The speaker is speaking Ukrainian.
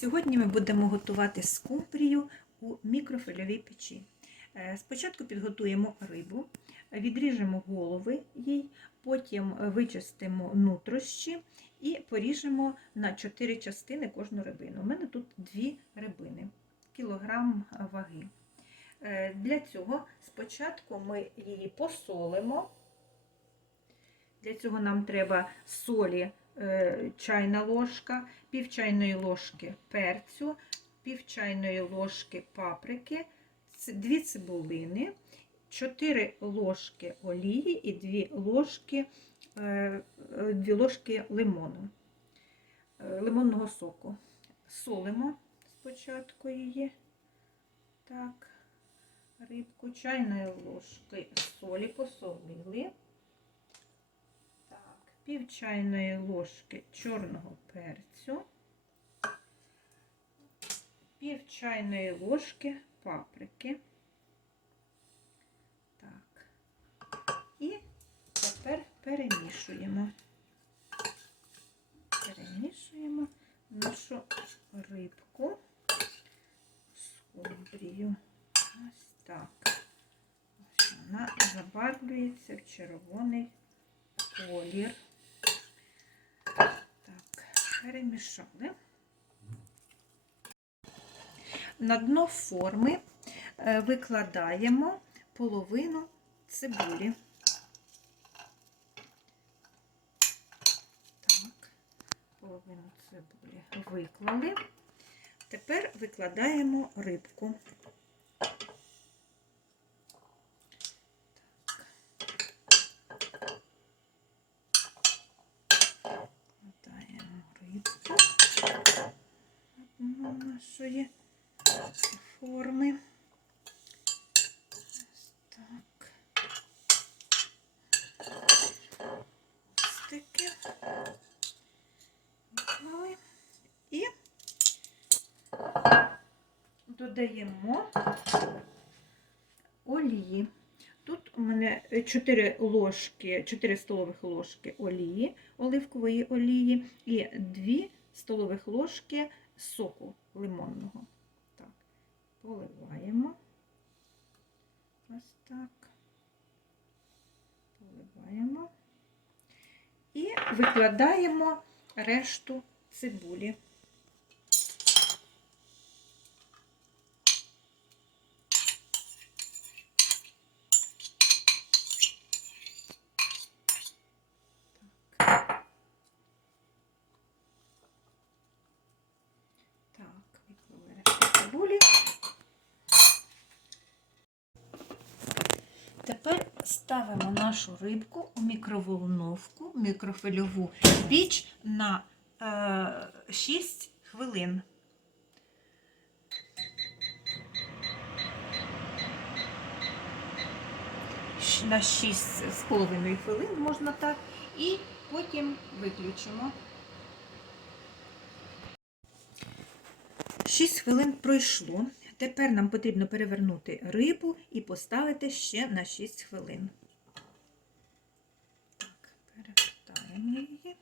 Сьогодні ми будемо готувати скумбрію у мікрофильовій печі. Е, Спочатку підготуємо рибу, відріжемо голови їй, потім вичистимо нутрощі і поріжемо на 4 частини кожну рибину. У мене тут 2 рибини, кілограм ваги. Е, Для цього спочатку ми її посолимо. Для цього нам треба солі е, чайна ложка, пів чайної ложки перцю, пів чайної ложки паприки, дві цибулини, 4 ложки олії і 2 ложки, е, е, 2 ложки лимону, е, лимонного соку. Солимо спочатку її. Так, рибку чайною ложкою солі посолили. Пів чайної ложки чорного перцю, пів чайної ложки паприки. Так. І тепер перемішуємо. Перемішуємо нашу рибку скумбрію. Ось так. Ось вона забарвлюється в червоний колір. Перемішали. На дно форми е, викладаємо половину цибулі. Так, половину цибулі виклали. Тепер викладаємо рибку. Викладаємо рибку до нашої форми. Ось так. Таке. І додаємо олії. Тут у мене 4 ложки, 4 столових ложки олії, оливкової олії і 2 столових ложки соку лимонного. Так, поливаємо. Ось так. Поливаємо. І викладаємо решту цибулі. Так, виклали решту цибулі. Тепер ставимо нашу рибку у мікроволновку, мікрофильову піч на е, 6 хвилин. На 6 з хвилин можна так, і потім виключимо. 6 хвилин пройшло. Тепер нам потрібно перевернути рибу і поставити ще на 6 хвилин. Так, перевертаємо її.